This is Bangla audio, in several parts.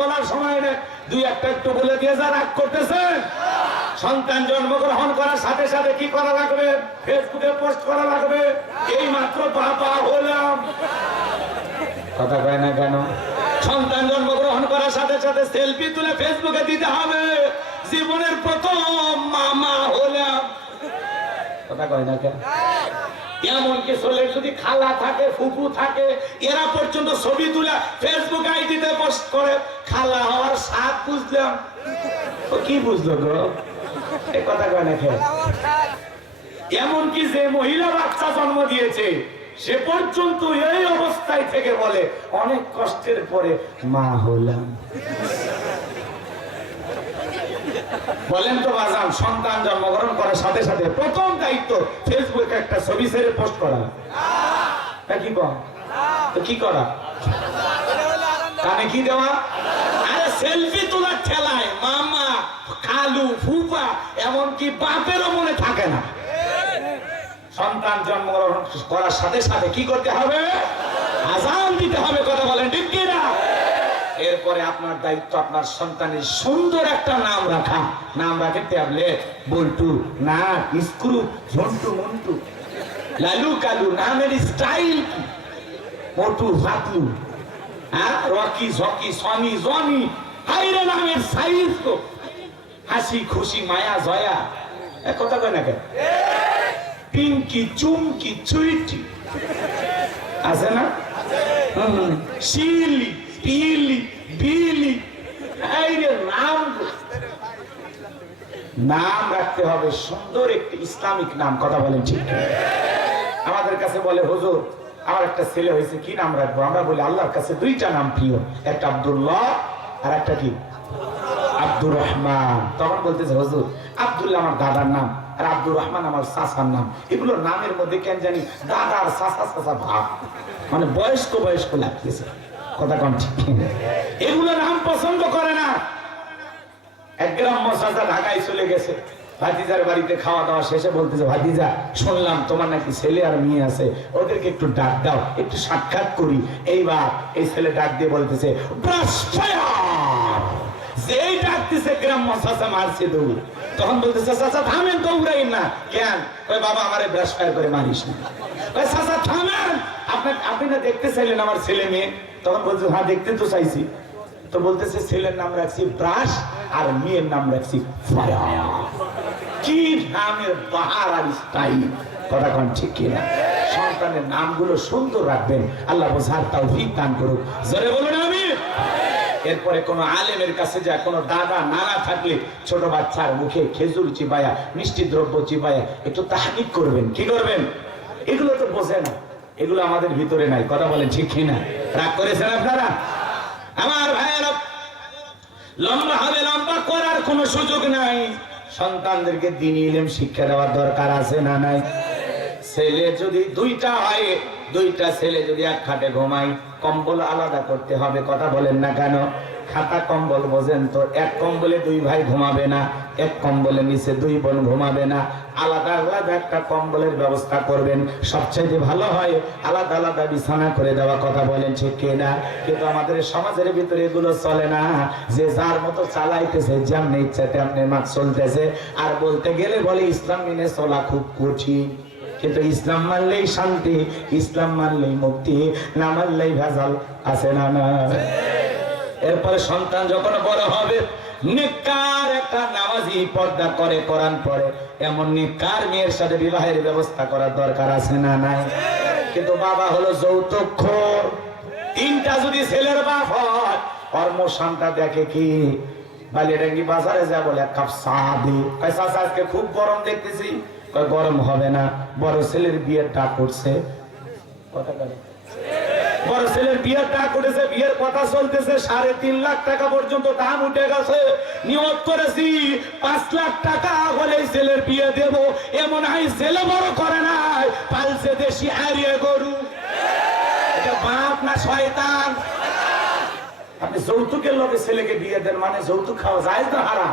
বলার সময় নেই, দুই একটা একটু বলে দিয়ে যা রাগ করতেছেন। সন্তান জন্মগ্রহণ করার সাথে সাথে কি করা লাগবে? ফেসবুকে পোস্ট করা লাগবে। এই মাত্র বাবা হলাম, কথা কয় না কেন? সন্তান জন্মগ্রহণ করার সাথে সাথে সেলফি তুলে ফেসবুকে দিতে হবে, জীবনের প্রথম মামা হলাম, কথা কয় না কেন? এমনকি ছেলে যদি খালা থাকে, ফুফু থাকে, এরা পর্যন্ত ছবি তুলে ফেসবুক আইডিতে পোস্ট করে। খালা হওয়ার স্বাদ বুঝলাম, ও কি বুঝলো গো? এই কথা কয় না কেন? এমনকি যে মহিলা বাচ্চা জন্ম দিয়েছে সে পর্যন্ত এই অবস্থায় থেকে বলে অনেক কষ্টের পরে মা হলাম। বলেন তো বাজান, সন্তান জন্মগ্রহণ করার সাথে সাথে প্রথম দায়িত্ব ফেসবুকে একটা ছবি ছেড়ে পোস্ট করা, কি কর? তো কি করা? কানে কি দেওয়া? আরে সেলফি তোলার ঠেলায় মামা, খালু, ফুফা, এমনকি বাপেরও মনে থাকে না। সন্তান জন্মগ্রহণ করার সাথে সাথে কি করতে হবে? আযান দিতে হবে, কথা বলেন ঠিক কি না? এরপরে আপনার দায়িত্ব আপনার সন্তানের সুন্দর একটা নাম রাখা। নাম রাখে ট্যাবলেট, বল্টু, নাট, স্ক্রু, ঝন্টু, মন্টু, লালু, কালু। নামের স্টাইল কি? মোটু, ফাতলু, হ্যাঁ, রকি, ঝকি, সনি, জনি। হাইরে নামের সাইজ তো, হাসি, খুশি, মায়া, জয়া, কথা কয় না কেন? পিঙ্কি, চুমকি, চুইটি আছে না? শিলি, পিলি, বিলি। নাম রাখতে হবে সুন্দর একটি ইসলামিক নাম, কথা বলেন ঠিক? আমাদের কাছে বলে হুজুর আমার একটা ছেলে হয়েছে, কি নাম রাখবো? আমরা বলি আল্লাহর কাছে দুইটা নাম প্রিয়, একটা আব্দুল্লাহ আর একটা কি আব্দুর রহমান। তখন বলতেছে হুজুর আব্দুল্লাহ আমার দাদার নাম আর আব্দুর রহমান আমার চাচার নাম। এগুলো নামের মধ্যে কেন জানি দাদা আর চাচা চাচা ভাব, মানে বয়স্ক বয়স্ক লাগতেছে, কথা কম ঠিক? এগুলো নাম পছন্দ করে না। এক গ্রাম্য চাচা ঢাকায় চলে গেছে, ভাতিজার বাড়িতে খাওয়া দাওয়া শেষে বলতেছে ভাতিজা শুনলাম তোমার নাকি ছেলে আর মেয়ে আছে, ওদেরকে একটু ডাক দাও, একটু সাক্ষাৎ করি। এইবার এই ছেলে ডাক দিয়ে বলতেছে যেই ডাকতেছে গ্রাম্য চাচা মারছে দৌড়। তখন বলতেছে চাচা থামেন, দৌড়াই না কেন? বাবা আমারে ব্রাশ ফায়ার করে মারিস না। চাচা থামেন, আপনি না দেখতে চাইলেন আমার ছেলে মেয়ে? তখন বলছে হ্যাঁ দেখতে তো চাইছি। তো বলতেছে ছেলের নাম রাখছি ব্রাশ আর মেয়ের নাম রাখছি ফায়ার। কি নামের বাহার আর স্টাইল, কথা কোন ঠিক কিনা? সন্তানের নামগুলো সুন্দর রাখবেন, আল্লাহ বোঝার তৌফিক দান করুক, জোরে বলুন আমিন। এরপরে কোন আলেমের কাছে যায়, কোন দাদা নানা থাকলে ছোট বাচ্চার মুখে খেজুর চিবায়া, মিষ্টি দ্রব্য চিবায়া একটু তাহনিক করবেন। কি করবেন? এগুলো তো বোঝে না, এগুলো আমাদের ভিতরে নাই, কথা বলেন ঠিক কিনা? রাগ করেছেন আপনারা? আমার ভাইয়েরা, লম্বা হবে, লম্বা করার কোনো সুযোগ নাই। সন্তানদেরকে দ্বীনি ইলম শিক্ষা দেওয়ার দরকার আছে না নাই? ছেলে যদি দুইটা হয়, দুইটা ছেলে যদি এক খাটে ঘুমায়, কম্বল আলাদা করতে হবে, কথা বলেন না কেন? খাতা কম্বল বোঝেন তো, এক কম্বলে দুই ভাই ঘুমাবে না, এক কম্বলের নিচে দুই বোন ঘুমাবে না, আলাদা আলাদা একটা কম্বলের ব্যবস্থা করবেন। সবচেয়ে ভালো হয় আলাদা আলাদা বিছানা করে দেওয়া, কথা বলেন ঠিক কিনা? কিন্তু আমাদের সমাজের ভিতরে এগুলো চলে না, যে যার মতো চালাইতেছে, যেমনি ইচ্ছা তেমনি মাছ চলতেছে। আর বলতে গেলে বলে ইসলাম মেনে চলা খুব কঠিন, কিন্তু ইসলাম মানলেই শান্তি, ইসলাম মানলেই মুক্তি, না মানলেই ভেজাল, আছে না না? এরপরে সন্তান যখন বড় হবে, নেককার একটা নামাজি, পর্দা করে, কোরআন পড়ে, এমন নেককার মেয়ের সাথে বিবাহের ব্যবস্থা করার দরকার আছে না নাই? কিন্তু বাবা হলো যৌতুকখোর। তিনটা যদি ছেলের বাপ হয়, কর্মসংখ্যা দেখে কি বালিয়াডাঙ্গি বাজারে যা বলে এক কাপ চা দি, আজকে খুব গরম দেখতেছি, গরম হবে না, বড় ছেলের বিয়ের ডাক উঠছে, বড় ছেলের বিয়ের ডাক উঠেছে, বিয়ের কথা চলতেছে, 3.5 লাখ টাকা পর্যন্ত দাম উঠে গেছে। নিয়ত করেছি 5 লাখ টাকা হলে ছেলের বিয়ে দেব, এমন হয় ছেলে বড় করে নাই, পালছে দেশি হারিয়ে গরু। এটা বাপ না শয়তান? আপনি যৌতুকের লোকে ছেলেকে বিয়ে দেন, মানে যৌতুক খাওয়া যায় না হারাম?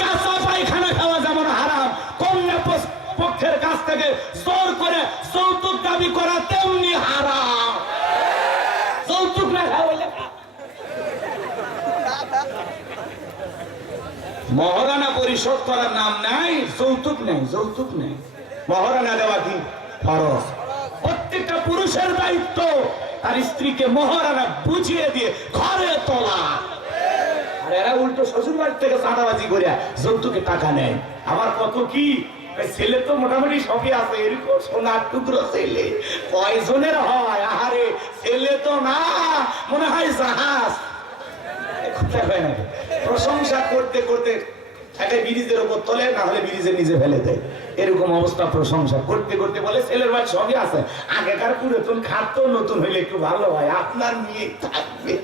কাঁচা পায়খানা খাওয়া যেমন হারাম, কন্যা পক্ষের কাছ থেকে জোর করে যৌতুক দাবি করা তেমনি হারাম। যৌতুক না খাওয়াইলে মহারানা পরিশোধ করার নাম নাই, যৌতুক নেই, যৌতুক নেই। মহারানা দেওয়া কি ফরজ। প্রত্যেকটা পুরুষের দায়িত্ব তার স্ত্রীকে মহারানা বুঝিয়ে দিয়ে ঘরে তোলা। আর এরা উল্টো শ্বশুর বাড়ি থেকে চাঁদাবাজি করে যৌতুকে টাকা নেয়। আমার কত কি ছেলে তো মোটামুটি সবই আছে, এরকম সোনার টুকরো ছেলে কয়জনের হয়? আহারে ছেলে তো না, মনে হয় জাহাজ। প্রশংসা করতে করতে একটা ব্রিজের উপর তোলে, না হলে ব্রিজের নিচে ফেলে দেয়, এরকম অবস্থা। প্রশংসা করতে করতে বলে ছেলের ভাই সবই আছে, আগেকার পুরাতন খাদ্য নতুন হইলে একটু ভালো হয়, আপনার নিয়ে থাকবে।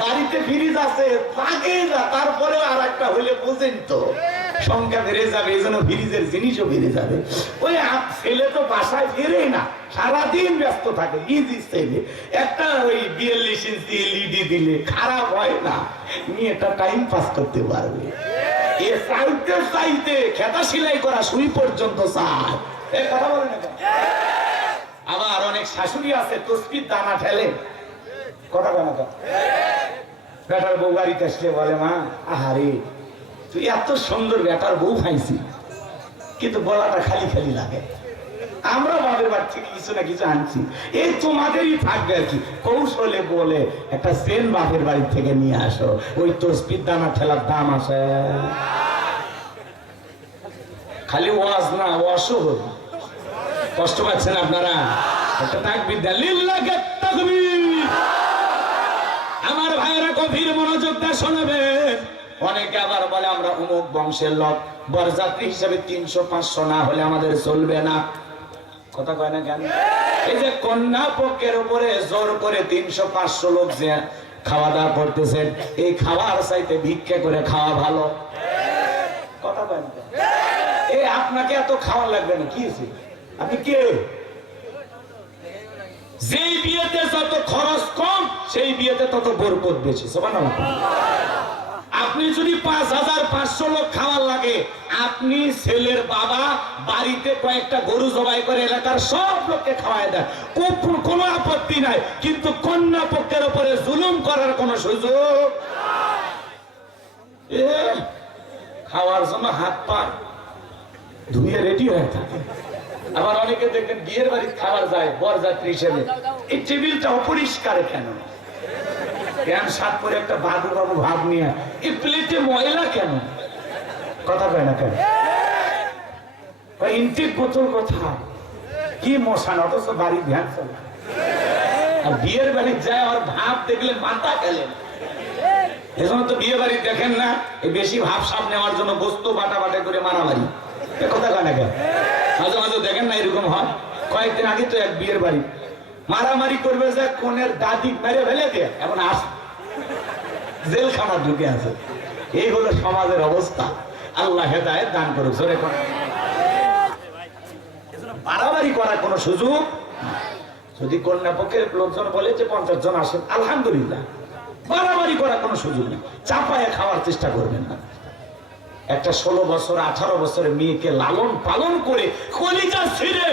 বাড়িতে ফ্রিজ আছে থাকে না, তারপরেও আর একটা হইলে বোঝেন তো সংখ্যা বেড়ে যাবে, এই জন্য ফ্রিজের জিনিসও বেড়ে যাবে। ওই ছেলে তো বাসায় ফেরে না, সারাদিন ব্যস্ত থাকে। ইজি ছেলে একটা ওই 42 ইঞ্চি এলইডি দিলে খারাপ হয় না, নিয়ে এটা টাইম পাস করতে পারবে। এ চাইতে চাইতে খেতা সেলাই করা সুই পর্যন্ত চায়। কথা বলে না। আবার অনেক শাশুড়ি আছে তসবির দানা ঠেলে, কথা বলে না। বেটার বউ বাড়িতে আসলে বলে, মা আহারে তুই এত সুন্দর বেটার বউ খাইছি, কিন্তু গলাটা খালি খালি লাগে। আমরা বাপের বাড়ি থেকে কিছু না কিছু আনছি, এই তোমাদেরই থাকবে আর কি। কৌশলে বলে একটা সেন বাপের বাড়ি থেকে নিয়ে আসো, ওই তসবির দানা ঠেলার দাম আছে। খালি ওয়াজ না, ওয়াশও হবে। কষ্ট পাচ্ছেন আপনারা? একটা তাকবীর দেন, লিল্লাহি তাকবীর। আমার ভাইয়েরা গভীর মনোযোগ দিয়ে শোনাবেন। অনেকে আবার বলে আমরা অমুক বংশের লোক, বরযাত্রী হিসেবে 300-500 না হলে আমাদের চলবে না। কথা কয় না কেন? এই যে কন্যা পক্ষের উপরে জোর করে 300-500 লোক যে খাওয়া দাওয়া করতেছেন, এই খাওয়ার চাইতে ভিক্ষা করে খাওয়া ভালো। কথা কয় না? এই আপনাকে এত খাওয়া লাগবে না, কি হয়েছে? আপনি কে? যেই বিয়েতে যত খরচ কম, সেই বিয়েতে তত বরকত বেশি। সুবহানাল্লাহ। আপনি যদি 5500 লোক খাওয়ার লাগে, আপনি ছেলের বাবা বাড়িতে কয়েকটা গরু জবাই করে এলাকার সব লোককে খাওয়ায় দেয়, কোনো আপত্তি নাই। কিন্তু কন্যা পক্ষের উপরে জুলুম করার কোন সুযোগ খাওয়ার জন্য হাত পা ধুয়ে রেডি হয়ে থাকে। আবার অনেকে দেখবেন বিয়ের বাড়ি খাবার যায় বরযাত্রী হিসেবে, এই টেবিলটা অপরিষ্কার কেন? প্যান্ট শার্ট পরে একটা বাবু বাবু ভাব নিয়ে এই প্লেটে ময়লা কেন? কথা কয় না কেন? ইনটেক বোতল কথা কি মশান, অথচ বাড়ি ধ্যান চলে। আর বিয়ের বাড়ি যায় আর ভাব দেখলে মাথা খেলেন। এজন্য তো বিয়ে বাড়ি দেখেন না, এই বেশি ভাব সাপ নেওয়ার জন্য বস্তু বাটা বাটা করে মারামারি। কথা কয় না কেন? মাঝে মাঝে দেখেন না এরকম হয়। কয়েকদিন আগে তো এক বিয়ের বাড়ি মারামারি করবে যে কোনের দাদি মেরে ফেলে দিয়ে এখন আস জেলখানা ঢুকে আছে। এই হলো সমাজের অবস্থা। আল্লাহ হেদায়েত দান করুক। জোরে কোন বাড়াবাড়ি করার কোন সুযোগ। যদি কন্যা পক্ষের লোকজন বলে যে 50 জন আসেন, আলহামদুলিল্লাহ, বাড়াবাড়ি করার কোন সুযোগ নেই। চাপায় খাওয়ার চেষ্টা করবেন না। একটা 16 বছর 18 বছরের মেয়েকে লালন পালন করে কলিজা ছিঁড়ে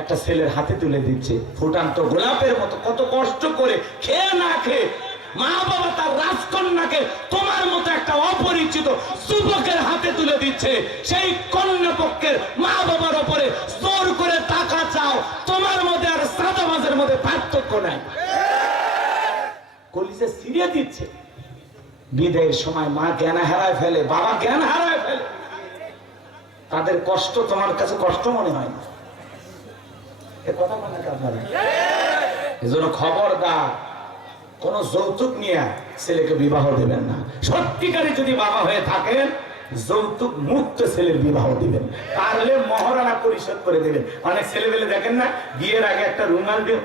একটা ছেলের হাতে তুলে দিচ্ছে, ফুটান্ত গোলাপের মতো কত কষ্ট করে খেয়ে না খেয়ে মা বাবা তার রাজকন্যাকে তোমার মতো একটা অপরিচিত যুবকের হাতে তুলে দিচ্ছে। সেই কন্যা পক্ষের মা বাবার উপরে জোর করে টাকা চাও, তোমার মধ্যে আর সাদাবাজের মধ্যে পার্থক্য নাই। কলিজা ছিঁড়ে দিচ্ছে। বিদায়ের সময় মা জ্ঞান হারায় ফেলে, বাবা জ্ঞান হারায় ফেলে। তাদের কষ্ট তোমার কাছে কষ্ট মনে হয় না। এজন্য খবরদার কোন যৌতুক নিয়ে ছেলেকে বিবাহ দেবেন না। সত্যিকারে যদি বাবা হয়ে থাকেন, যৌতুক মুক্ত ছেলের বিবাহ দিবেন, তাহলে মহারানা পরিশোধ করে দেবেন। অনেক ছেলেবেলে দেখেন না, বিয়ের আগে একটা রুমাল দেব,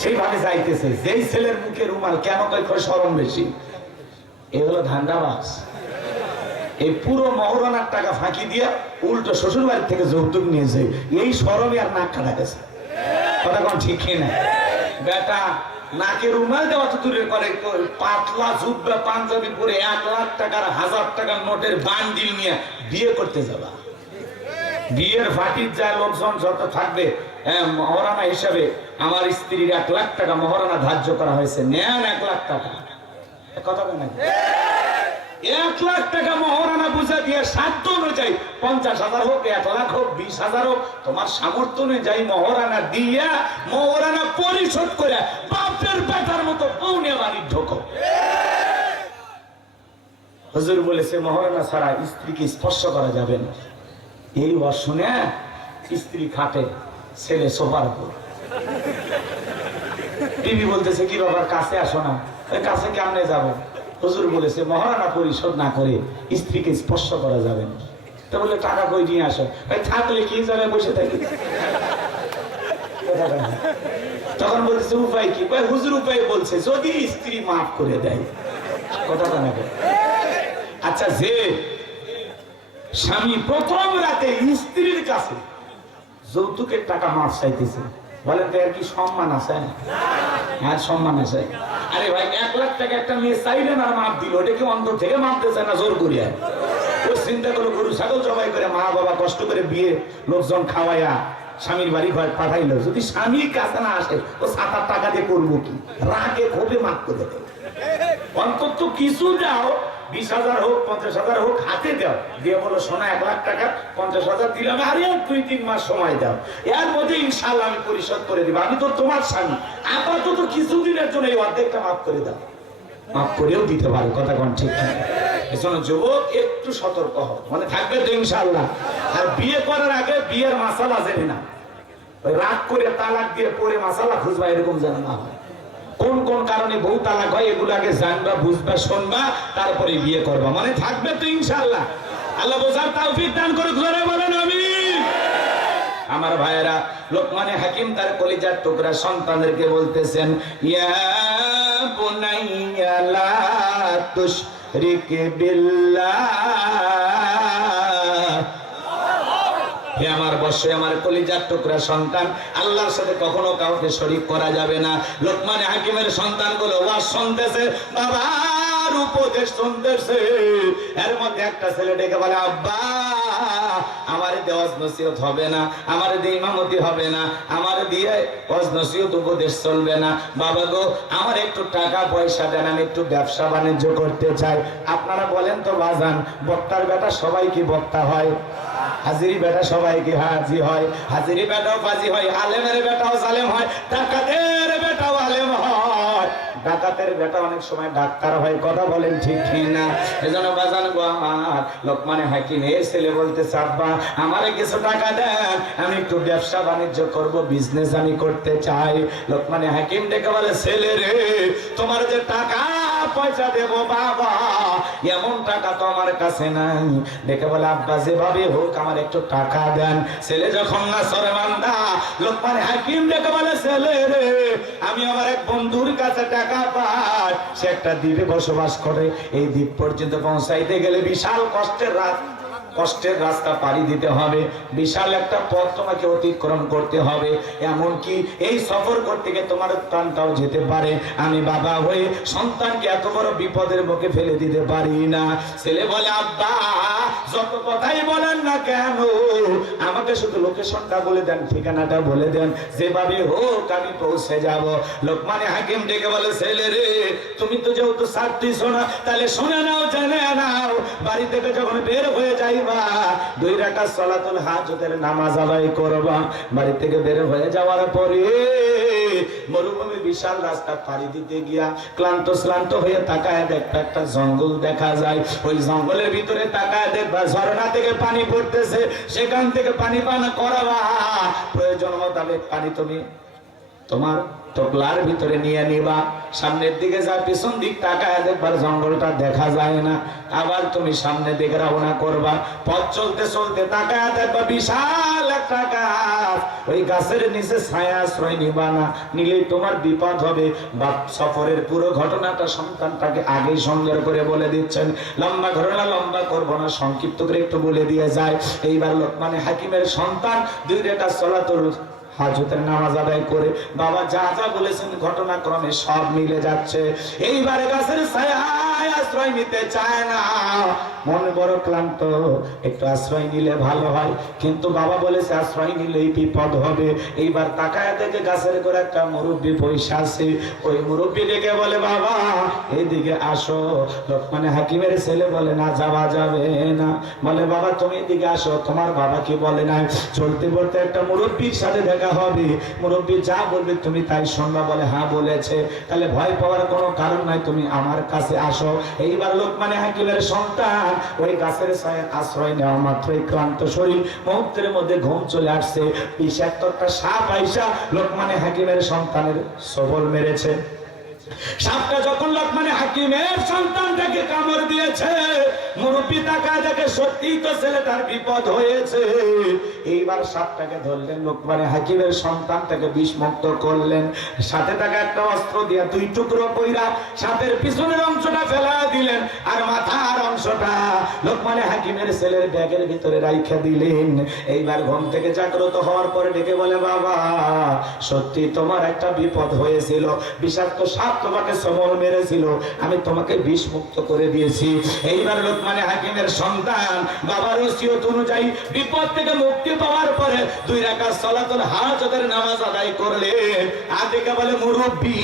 সেইভাবে যাইতেছে। যেই ছেলের মুখে রুমাল, কেন কয় শরম বেশি। এ হলো ধান্দাবাজ। এই পুরো মহারানার টাকা ফাঁকি দিয়ে উল্টো শ্বশুর বাড়ি থেকে যৌতুক নিয়েছে, এই শরমে আর নাক কাটা গেছে। কথা কোন ঠিক না? বেটা নাকে রুমাল দেওয়া তো দূরে করে, পাতলা জুব্বা পাঞ্জাবি পরে 1 লাখ টাকার 1000 টাকার নোটের বান্ডিল নিয়ে বিয়ে করতে যাবা। বিয়ের ফাটির যায় লোকজন যত থাকবে, মহারানা হিসাবে আমার স্ত্রীর 1 লাখ টাকা মহারানা ধার্য করা হয়েছে, নেন 1 লাখ টাকা। কথা বলে 1 লাখ টাকা মহারানা বুঝা দিয়ে সাধ্য অনুযায়ী 50,000 হোক, 1 লাখ হোক, 20,000 হোক, তোমার সামর্থ্য অনুযায়ী মহারানা দিয়া মহারানা পরিশোধ করে বাপের বেটার মতো পৌনে বাড়ি ঢোকো। হুজুর বলেছে মহারানা ছাড়া স্ত্রীকে স্পর্শ করা যাবে না। এই ওয়াজ শুনে স্ত্রী খাটে, ছেলে সোফার উপর। টিভি বলতেছে কি বাবার কাছে আসো না, ওই কাছে কেমনে যাবো? হুজুর বলেছে মহারানা পরিশোধ না করে স্ত্রীকে স্পর্শ করা যাবে না। তো বলে টাকা কই নিয়ে আসো? থাকলে কি জায়গায় বসে থাকি। তখন বলতেছে উপায় কি? হুজুর উপায় বলছে যদি স্ত্রী মাফ করে দেয়। কথা না। আচ্ছা, যে স্বামী প্রথম রাতে স্ত্রীর কাছে যৌতুকের টাকা মাফ চাইতেছে, বলেন তো এর কি সম্মান আছে? আর সম্মান আছে? আরে ভাই 1 লাখ টাকা একটা মেয়ে চাইলেন আর মাপ দিল, ওটা কি অন্তর থেকে মাপ দিতে না জোর করিয়া? ও চিন্তা করো, গরু ছাগল জবাই করে মা বাবা কষ্ট করে বিয়ে লোকজন খাওয়াইয়া স্বামীর বাড়ি ঘর পাঠাইলো, যদি স্বামীর কাছে না আসে ও 7-8 টাকা দিয়ে করবো কি? রাগে ক্ষোভে মাপ করে দেয়। অন্তত কিছু দাও, 20,000 হোক, 50,000 হোক, হাতে দাও, দিয়ে বলো সোনা 1 লাখ টাকা 50,000 দিলাম, আরে 2-3 মাস সময় দাও, এর মধ্যে ইনশাআল্লাহ আমি পরিশোধ করে দিব, আমি তো তোমার স্বামী, আপাতত কিছুদিনের জন্য এই অর্ধেকটা মাফ করে দাও। মাফ করেও দিতে পারে, কথা কোন ঠিক না? এজন্য যুবক একটু সতর্ক হও, মানে থাকবে তো ইনশাআল্লাহ। আর বিয়ে করার আগে বিয়ের মাসালা জেনে না, ওই রাগ করে তালাক দিয়ে পরে মাসালা খুঁজবা, এরকম যেন না হয়। কোন কোন কারণে বউ তালাক হয় এগুলো আগে জানবা, বুঝবা, শুনবা, তারপরে বিয়ে করবা, মানে থাকবে তো ইনশাআল্লাহ। আল্লাহ বোঝার তৌফিক দান করুক, জোরে বলেন আমিন। আমার ভাইয়েরা, লোকমানে হাকিম তার কলিজার টুকরা সন্তানদেরকে বলতেছেন, ইয়া বুনাইয়া লা তুশরিক বিল্লাহ। হে আমার বর্ষে আমার কলিজার টুকরা সন্তান, আল্লাহর সাথে কখনো কাউকে শরীক করা যাবে না। লোকমান হাকিমের সন্তানগুলো ওয়াজ শুনতেছে, বাবার উপদেশ শুনতেছে। এর মধ্যে একটা ছেলে ডেকে বলে, আব্বা আমার দিয়ে ওয়াজ নসিহত হবে না, আমার দিয়ে ইমামতি হবে না, আমার দিয়ে ওয়াজ নসিহত উপদেশ চলবে না। বাবা গো, আমার একটু টাকা পয়সা দেন, আমি একটু ব্যবসা বাণিজ্য করতে চাই। আপনারা বলেন তো বাজান, বক্তার বেটা সবাই কি বক্তা হয়? হাজিরি বেটা সবাই কি হাজি হয়? হাজিরি বেটাও ফাজি হয়, আলেমের বেটাও জালেম হয়, ডাকাতের বেটাও আলেম হয়, ডাকাতের বেটা অনেক সময় ডাক্তার হয়। কথা বলেন ঠিক না? এজন্য বাজান গো আমার, লোকমানে হাকিমের ছেলে বলতেছে, আব্বা আমারে কিছু টাকা দেন, আমি একটু ব্যবসা বাণিজ্য করব, বিজনেস আমি করতে চাই। লোকমানে হাকিম ডেকে বলে, ছেলে রে, তোমার যে টাকা পয়সা দেব বাবা, এমন টাকা তো আমার কাছে নাই। দেখে বলে, আব্বা যেভাবে হোক আমার একটু টাকা দেন। ছেলে যখন না সরে মান্দা, লোকমান হাকিম দেখে বলে, ছেলে রে, আমি আমার এক বন্ধুর কাছে টাকা পাই, সে একটা দ্বীপে বসবাস করে, এই দ্বীপ পর্যন্ত পৌঁছাইতে গেলে বিশাল কষ্টের রাস্তা পাড়ি দিতে হবে, বিশাল একটা পথ তোমাকে অতিক্রম করতে হবে, এমনকি এই সফর করতে গিয়ে তোমার প্রাণটাও যেতে পারে। আমি বাবা হয়ে সন্তানকে এত বড় বিপদের মুখে ফেলে দিতে পারি না। ছেলে বলে, আব্বা যত কথাই বলেন না কেন, আমাকে শুধু লোকেশনটা বলে দেন, ঠিকানাটা বলে দেন, যেভাবে হোক আমি পৌঁছে যাব। লোকমানে হাকিম ডেকে বলে, ছেলে রে, তুমি তো যেহেতু ছাড়তিস না, তাহলে শুনে নাও, জেনে নাও, বাড়ি থেকে যখন বের হয়ে যাই 2 রাকাত সালাতুল হাজতের নামাজ আদায় করবা। বাড়ি থেকে বের হয়ে যাওয়ার পরে মরুভূমি বিশাল রাস্তা পাড়ি দিতে গিয়া ক্লান্ত হয়ে তাকায় দেখবা একটা জঙ্গল দেখা যায়। ওই জঙ্গলের ভিতরে তাকায় দেখবা ঝর্ণা থেকে পানি পড়তেছে, সেখান থেকে পানি পান করাবা। প্রয়োজন মোতাবেক পানি তুমি তোমার টোকলার ভিতরে নিয়ে নিবা। সামনের দিকে যা, পিছন দিক তাকায় দেখবার জঙ্গলটা দেখা যায় না। আবার তুমি সামনে দিকে রওনা করবা। পথ চলতে চলতে তাকায় দেখবা বিশাল একটা গাছ, ওই গাছের নিচে ছায়া আশ্রয় নিবা না, নিলেই তোমার বিপদ হবে। বাপ সফরের পুরো ঘটনাটা সন্তানটাকে আগেই সুন্দর করে বলে দিচ্ছেন। লম্বা ঘটনা লম্বা করবো না, সংক্ষিপ্ত করে একটু বলে দিয়ে যায়। এইবার লোকমানে হাকিমের সন্তান 2 রাকাত সালাতুল হাজতের নামাজ আদায় করে বাবা যা যা বলেছেন ঘটনাক্রমে সব মিলে যাচ্ছে। এইবারে গাছের ছায়ায় জায়গায় আশ্রয় নিতে চায় না, মন বড় ক্লান্ত, একটু আশ্রয় নিলে ভালো হয়, কিন্তু বাবা বলেছে আশ্রয় নিলেই বিপদ হবে। এইবার তাকায় দেখে গাছের করে একটা মুরব্বী পয়সা আছে, ওই মুরব্বী ডেকে বলে বাবা এইদিকে আসো। লোকমানে হাকিমের ছেলে বলে না যাওয়া যাবে না। বলে বাবা তুমি এদিকে আসো, তোমার বাবা কি বলে না? চলতে বলতে একটা মুরব্বীর সাথে দেখা হবে, মুরব্বী যা বলবে তুমি তাই শুনবা। বলে হ্যাঁ বলেছে, তাহলে ভয় পাওয়ার কোনো কারণ নাই, তুমি আমার কাছে আসো। এইবার লোকমানে হাকিমের সন্তান ওই গাছের ছায়ায় আশ্রয় নেওয়া মাত্রই ক্লান্ত শরীর, মুহূর্তের মধ্যে ঘুম চলে আসছে। বিষাক্ত একটা সাপ আইসা লোকমানে হাকিমের সন্তানের সবল মেরেছে। সাপটা যখন লোকমানে হাকিমের সন্তানটাকে কামড় দিয়েছে, মুরব্বী তাকায় দেখে সত্যিই তো ছেলেটার বিপদ হয়েছে। এইবার সাপটাকে ধরলেন, লোকমানে হাকিমের সন্তানটাকে বিষমুক্ত করলেন, সাথে থাকা একটা অস্ত্র দিয়া দুই টুকরো কইরা সাপের পিছনের অংশটা ফেলা দিলেন, আর মাথার অংশটা লোকমানে হাকিমের ছেলের ব্যাগের ভিতরে রাইখা দিলেন। এইবার ঘুম থেকে জাগ্রত হওয়ার পরে ডেকে বলে বাবা সত্যি তোমার একটা বিপদ হয়েছিল, বিষাক্ত সাপ তোমাকে সবল মেরেছিল, আমি তোমাকে বিষ মুক্ত করে দিয়েছি। এইবার লোকমানে হাকিমের সন্তান বাবার ওসিয়ত অনুযায়ী বিপদ থেকে মুক্তি পাওয়ার পরে 2 রাকাত সালাতুল হাজতের নামাজ আদায় করলেন। আর দেখে বলে মুরব্বী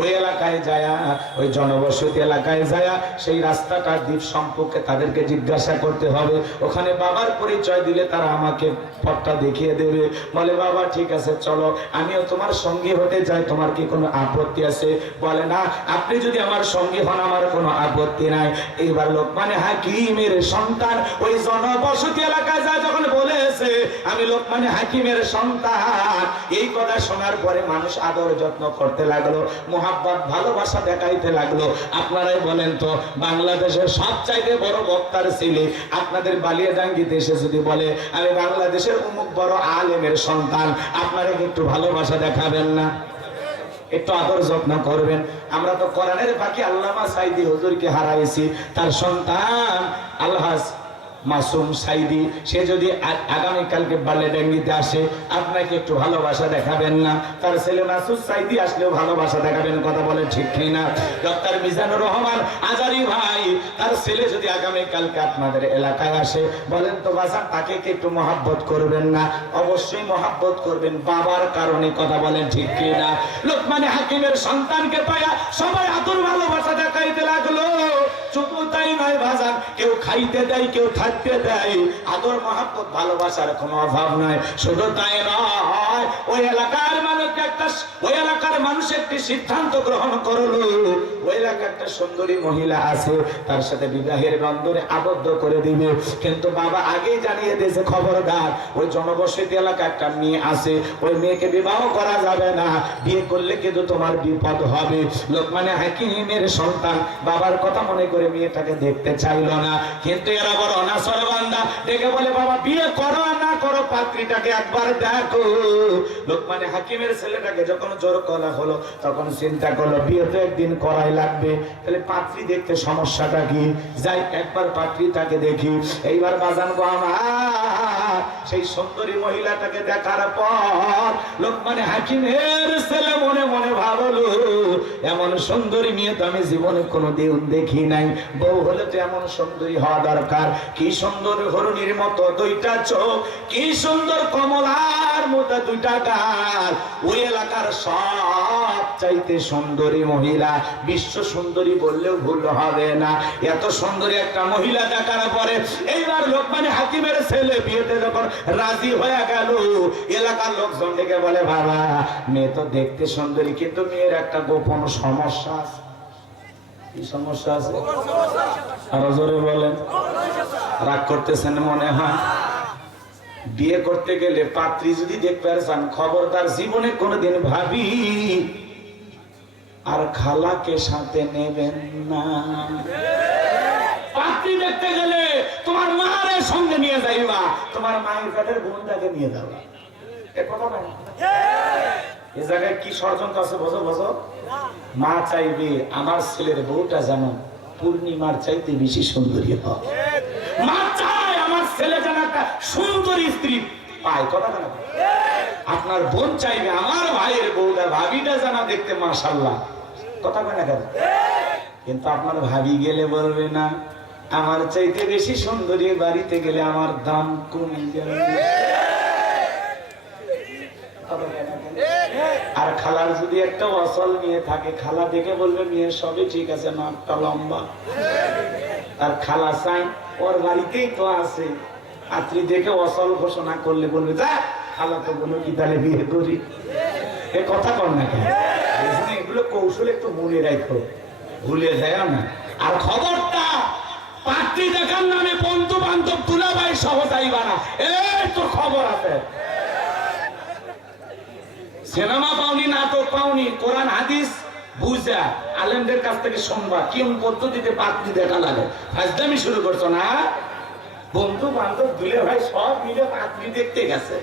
ওই এলাকায় যায়া, ওই জনবসতি এলাকায় যায়া সেই রাস্তাটার দ্বীপ সম্পর্কে তাদেরকে জিজ্ঞাসা করতে হবে, ওখানে বাবার পরিচয় দিলে তারা আমাকে পথটা দেখিয়ে দেবে। বলে বাবা ঠিক আছে চলো, আমিও তোমার সঙ্গী হতে চাই, তোমার কি কোনো আপত্তি আছে? বলে না, আপনি যদি আমার সঙ্গী হন আমার কোনো আপত্তি নাই। এইবার লোকমানে হাকিমের সন্তান ওই জনবসতি এলাকায় যা যখন বলেছে আমি লোকমানে হাকিমের সন্তান, এই কথা শোনার পরে মানুষ আদর যত্ন করতে লাগলো, মোহাব্বত ভালোবাসা দেখাইতে লাগলো। আপনারাই বলেন তো বাংলাদেশের সবচাইতে বড় বক্তার ছেলে আপনাদের বালিয়াডাঙ্গিতে এসে যদি বলে আমি বাংলাদেশের অমুক বড় আলেমের সন্তান, আপনারা কি একটু ভালোবাসা দেখাবেন না? একটু আদর যত্ন করবেন। আমরা তো কোরআনের বাকি আল্লামা সাইদি হুজুরকে হারাইছি, তার সন্তান আলহাজ মাসুম সাইদি, সে যদি আগামীকালকে বালিয়াডাঙ্গিতে আসে আপনাকে একটু ভালোবাসা দেখাবেন না? তার ছেলে মাসুদ সাইদি আসলেও ভালোবাসা দেখাবেন, কথা বলে ঠিক কিনা? ডক্টর মিজানুর রহমান আজারি ভাই, তার ছেলে যদি আগামীকালকে আপনাদের এলাকায় আসে বলেন তো বাসা তাকে কি একটু মহাব্বত করবেন না? অবশ্যই মহাব্বত করবেন, বাবার কারণে, কথা বলেন ঠিক কিনা? লোকমানে হাকিমের সন্তানকে পায়া সবাই আদর ভালোবাসা দেখাইতে লাগলো। শুধু তাই নয় বাজান, কেউ খাইতে দেয়, কেউ থাকতে দেয়, আদর মহাব্বত ভালোবাসার কোনো অভাব নাই। শুধু তাই নয়, ওই এলাকার মানুষ একটি সিদ্ধান্ত গ্রহণ করলো, ওই এলাকার একটা সুন্দরী মহিলা আছে, তার সাথে বিবাহের বন্ধনে আবদ্ধ করে দিবে। কিন্তু বাবা আগেই জানিয়ে দিয়েছে খবরদার, ওই জনবসতি এলাকা একটা মেয়ে আছে, ওই মেয়েকে বিবাহ করা যাবে না, বিয়ে করলে কিন্তু তোমার বিপদ হবে। লোকমানে হাকিমের সন্তান বাবার কথা মনে করে মেয়েটাকে দেখতে চাইলো না, কিন্তু এরা বড় অনাসর বান্দা, ডেকে বলে বাবা বিয়ে করো আর না করো পাত্রীটাকে একবার দেখো। লোকমানে হাকিমের ছেলেটাকে যখন জোর করা হলো তখন চিন্তা করলো বিয়ে তো একদিন করাই লাগবে, তাহলে পাত্রী দেখতে সমস্যাটা কি, যাই একবার পাত্রীটাকে দেখি। এইবার বাজান গো আমার, সেই সুন্দরী মহিলাটাকে দেখার পর লোকমানে হাকিমের ছেলে মনে মনে ভাবলো এমন সুন্দরী মেয়ে তো আমি জীবনে কোনোদিন দেখি নাই, বউ হলে তো এমন সুন্দরী হওয়া দরকার। কি সুন্দর হরিণীর মতো 2টা চোখ, কি সুন্দর কমলার মতো 2টা গাল, ওই এলাকার সব চাইতে সুন্দরী মহিলা, বিশ্ব সুন্দরী বললেও ভুল হবে না। এত সুন্দরী একটা মহিলা দেখার পরে এইবার লোকমানে হাকিমের ছেলে বিয়েতে যখন রাজি হয়ে গেল, এলাকার লোকজন ডেকে বলে বাবা মেয়ে তো দেখতে সুন্দরী, কিন্তু মেয়ের একটা গোপন সমস্যা আছে। কি সমস্যা আছে? আরো জোরে বলেন। রাগ করতেছেন মনে হয়। বিয়ে করতে গেলে পাত্রী যদি দেখতে চান খবরদার জীবনে কোনোদিন ভাবি আর খালাকে সাথে নেবেন না। পাত্রী দেখতে গেলে তোমার মায়ের সঙ্গে নিয়ে যাইবা, তোমার মায়ের কাছের বোনটাকে নিয়ে যাবা। এ কথা না? এ জায়গায় কি ষড়যন্ত্র আছে বোঝো বোঝো? মা চাইবে আমার ছেলের বউটা যেন পূর্ণিমার চাইতে বেশি সুন্দরী হয়, মা চায় আমার ছেলে যেন একটা সুন্দরী স্ত্রী পায়, কথা না? আপনার বোন চাইবে আমার ভাইয়ের বউটা ভাবিটা যেন দেখতে মাশাআল্লাহ, কথা বলে না কেন? কিন্তু আপনার ভাবি গেলে বলবে না আমার চাইতে বেশি সুন্দরী বাড়িতে গেলে আমার দাম কমে যাবে। আর খালার যদি একটা অসল মেয়ে থাকে, খালা দেখে বলবে মেয়ে সবই ঠিক আছে, নাকটা লম্বা। আর খালা চাই ওর বাড়িতেই তো আছে, আত্রী দেখে অসল ঘোষণা করলে বলবে যা খালা তো বলো কি তাহলে বিয়ে করি। এ কথা কর না কেন? এগুলো কৌশল একটু মনে রাখো, ভুলে যায় না। আর খবরটা পাত্রী দেখার নামে বন্ধু বান্ধব তুলাবাই সহজাই বানা, এই তোর খবর আছে। সিনেমা পাওনি, নাটক পাওনি, কোরআন হাদিস বুঝা আলেমদের কাছ থেকে শুনবা কোন পদ্ধতিতে পাত্রী দেখা লাগে। ফাজলামি শুরু করছো না? বন্ধু বান্ধব দুলে ভাই সব মিলে পাত্রী দেখতে গেছে,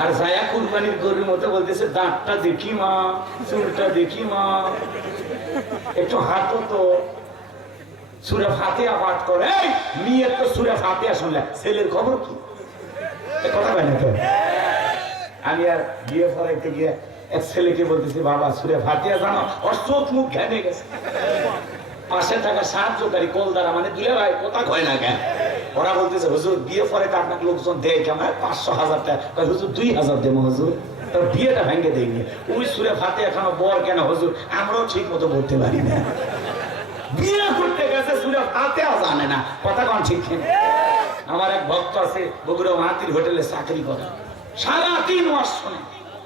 আর যায়া কুরবানির গরুর মতো বলতেছে দাঁতটা দেখি মা, চুলটা দেখি মা, একটু হাঁটো তো। সূরা ফাতিহা পাঠ করে, মেয়ে তো সূরা ফাতিহা শুনলে ছেলের খবর কি? কথা বলে তো। আমি আর বিয়ে পড়াইতে গিয়ে এক ছেলেকে বলতেছি বাবা সূরা ফাতিহা জানো? ওর চোখ মুখ ঘেমে গেছে। পাশে থাকা সাহায্যকারী কলদারা মানে দুলে ভাই কথা কয় না কেন? ওরা বলতেছে হুজুর বিয়ে পরে তো আপনাকে লোকজন দেয় কেমন 500,000 টাকা, হুজুর 2000 দেবো হুজুর, তোর বিয়েটা ভেঙে দেয়নি। ওই সূরা ফাতিহা এখনো বর কেন হুজুর? আমরাও ঠিক মতো বলতে পারি না। বিয়ে করতে গেছে সূরা ফাতিহা জানে না, কথা কোন ঠিক কিনা? আমার এক ভক্ত আছে বগুড়া মাহাতির হোটেলে চাকরি করে, সারা 3 মাস শোনে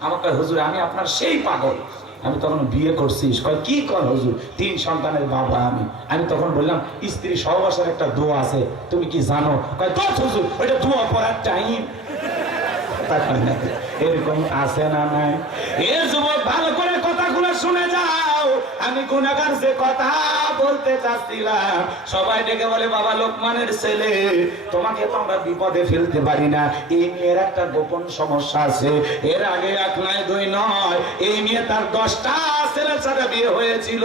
আমাকে হুজুর আমি আপনার সেই পাগল। আমি তখন বিয়ে করছি, কি কর হুজুর? 3 সন্তানের বাবা আমি। আমি তখন বললাম স্ত্রী সহবাসের একটা দোয়া আছে, তুমি কি জানো? হুজুর ওইটা দোয়া পড়ার টাইম। এরকম আছে না নাই? এ যুবক ভালো করে কথাগুলো শুনে যাও। আমি গুনাহগার যে কথা বলতে চাচ্ছিলাম, সবাই ডেকে বলে বাবা লোকমানের ছেলে তোমাকে তো আমরা বিপদে ফেলতে পারি না, এই মেয়ের একটা গোপন সমস্যা আছে। এর আগে 1 নয় 2 নয়, এই মেয়ে তার 10টা ছেলের সাথে বিয়ে হয়েছিল,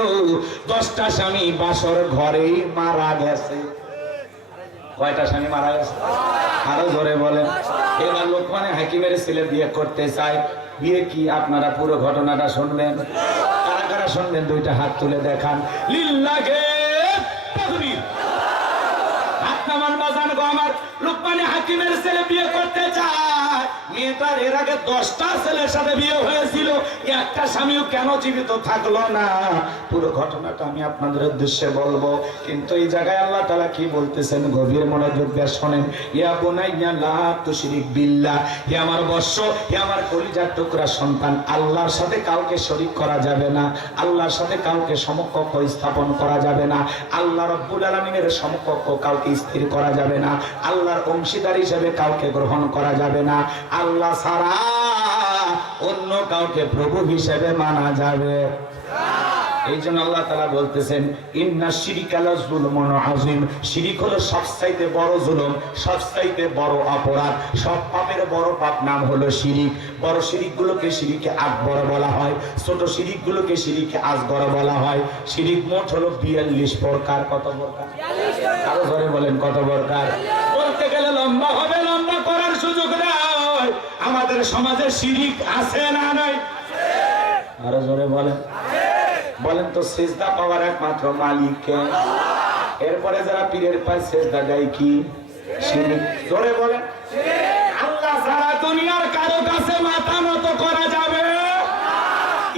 10টা স্বামী বাসর ঘরেই মারা গেছে। কয়টা স্বামী মারা গেছে? আরো জোরে বলেন। এবার লোকমানে হাকিমের ছেলে বিয়ে করতে চায়। বিয়ে কি আপনারা পুরো ঘটনাটা শুনবেন? কারা কারা শুনবেন? 2টা হাত তুলে দেখান। লিল্লাহে তাকবীর। হাত নামান বাজান গো আমার। লোকমানে হাকিমের ছেলে বিয়ে করতে চায়। মেয়েটার এর আগে 10টা ছেলের সাথে বিয়ে হয়েছিল, একটা স্বামীও কেন জীবিত থাকলো না? পুরো ঘটনাটা আমি আপনাদের উদ্দেশ্যে বলবো, কিন্তু এই জায়গায় আল্লাহ তাআলা কি বলতেছেন গভীর মনোযোগ দিয়ে শুনেন। ইয়া বুনাইয়া লা তুশরিক বিল্লাহ, হে আমার বৎস, হে আমার কলিজার টুকরা সন্তান, আল্লাহর সাথে কাউকে শরীক করা যাবে না, আল্লাহর সাথে কাউকে সমকক্ষ স্থাপন করা যাবে না, আল্লাহ রাব্বুল আলামিনের সমকক্ষ কাউকে স্থির করা যাবে না, আল্লাহর অংশীদার হিসেবে কাউকে গ্রহণ করা যাবে না, আল্লাহ ছাড়া অন্য কাউকে প্রভু হিসেবে মানা যাবে। এই জন্য আল্লাহ তাআলা বলতেছেন ইন্না শিরিকা লাযুলমুন আযীম, শিরিক হলো সবচাইতে বড় জুলুম, সবচাইতে বড় অপরাধ। সব পাপের বড় পাপ নাম হলো শিরিক। বড় শিরিকগুলোকে শিরিকে আকবর বলা হয়, ছোট শিরিকগুলোকে শিরিকে আসগর বলা হয়। শিরিক মোট হলো 42 প্রকার। কত প্রকার? আরো জোরে বলেন কত প্রকার? বলতে গেলে লম্বা হবে, লম্বা করার সুযোগ নাই। আমাদের সমাজে শিরিক আছে না নাই? আরো জোরে বলেন। বলেন তো সিজদা পাওয়ার একমাত্র মালিক কে? এরপরে যারা পীরের পায়ে সিজদা দেয় কি? শিরিক। জোরে বলেন। আল্লাহ ছাড়া দুনিয়ার কারো কাছে মাথা নত করা যাবে না।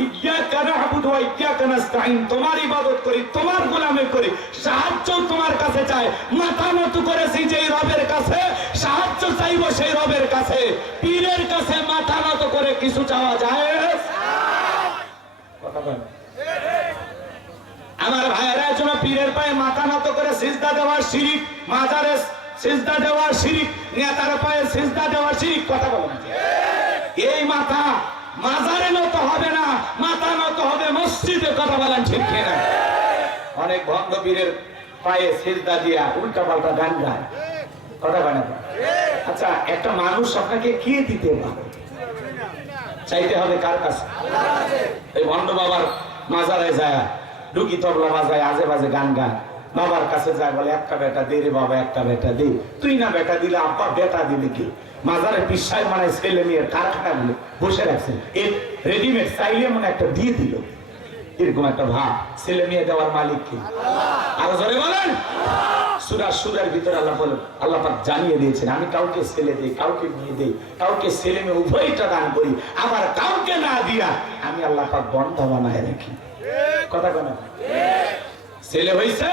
ইয়্যাকা না'বুদু ওয়া ইয়্যাকা নাস্তাঈন, তোমার ইবাদত করি, তোমার গোলামি করি, সাহায্য তোমার কাছে চাই। মাথা নত করেছি যেই রবের কাছে, সাহায্য চাইবো সেই রবের কাছে। পীরের কাছে মাথা নত করে কিছু চাওয়া যায়? কথা বলেন। আমার ভাইয়েরা জন্য পীরের পায়ে মাথা নত করে সিজদা দেওয়া শিরিক, মাজারে সিজদা দেওয়া শিরিক, নেতার পায়ে সিজদা দেওয়া শিরিক। কথা বলেন। এই মাথা মাজারে নত হবে না, মাথা নত হবে মসজিদে। কথা বলেন ঠিক কিনা? অনেক ভণ্ড পীরের পায়ে সিজদা দিয়া উল্টা পাল্টা গান গায়। কথা বলেন। আচ্ছা, একটা মানুষ আপনাকে কি দিতে পারে? চাইতে হবে কার কাছে? এই ভণ্ড বাবার মাজারে যায়, ডুকি তবলা বাজায়, আজে বাজে গান গায়, বাবার কাছে যায়, বলে একটা বেটা দে রে বাবা, একটা বেটা দে। তুই না বেটা দিলে আব্বা বেটা দিলে কি? মাজারে পিসায় মানে ছেলে মেয়ের কারখানা গুলো বসে রাখছেন, এই রেডিমেড চাইলে মানে একটা দিয়ে দিল। এরকম একটা ভাব। ছেলে মেয়ে দেওয়ার মালিক কি? আরো জোরে বলেন। সূরা সূরার ভিতরে আল্লাহ বলেন, আল্লাহ পাক জানিয়ে দিয়েছেন, আমি কাউকে ছেলে দেই, কাউকে মেয়ে দেই, কাউকে ছেলে মেয়ে উভয়টা দান করি, আবার কাউকে না দিয়া আমি আল্লাহ পাক বন্ধা বানায় রাখি। কথা বলেন। ছেলে হয়েছে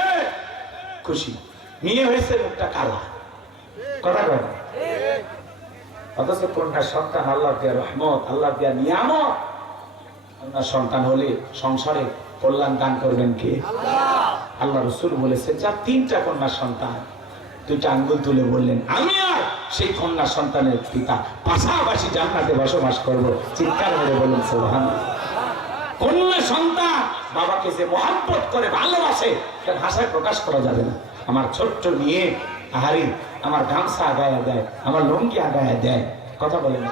খুশি, মেয়ে হয়েছে মুখটা কালা। কথা বলেন। অথচ কোনটা সন্তান আল্লাহ দেয়া রহমত, আল্লাহ দেয়া নিয়ামত। আপনার সন্তান হলে সংসারে কল্যাণ দান করবেন কে? আল্লাহ রাসূল বলেছেন, যার 3টা কন্যা সন্তান, 2টা আঙ্গুল তুলে বললেন, আমি আর সেই কন্যা সন্তানের পিতা পাশাপাশি জান্নাতে বসবাস করব। চিৎকার করে বললেন সুবহানাল্লাহ। কন্যা সন্তান বাবাকে যে মহব্বত করে ভালোবাসে, তার ভাষায় প্রকাশ করা যাবে না। আমার ছোট্ট মেয়ে আহারি আমার গামছা আগায়া দেয়, আমার লুঙ্গি আগায়া দেয়। কথা বলে না।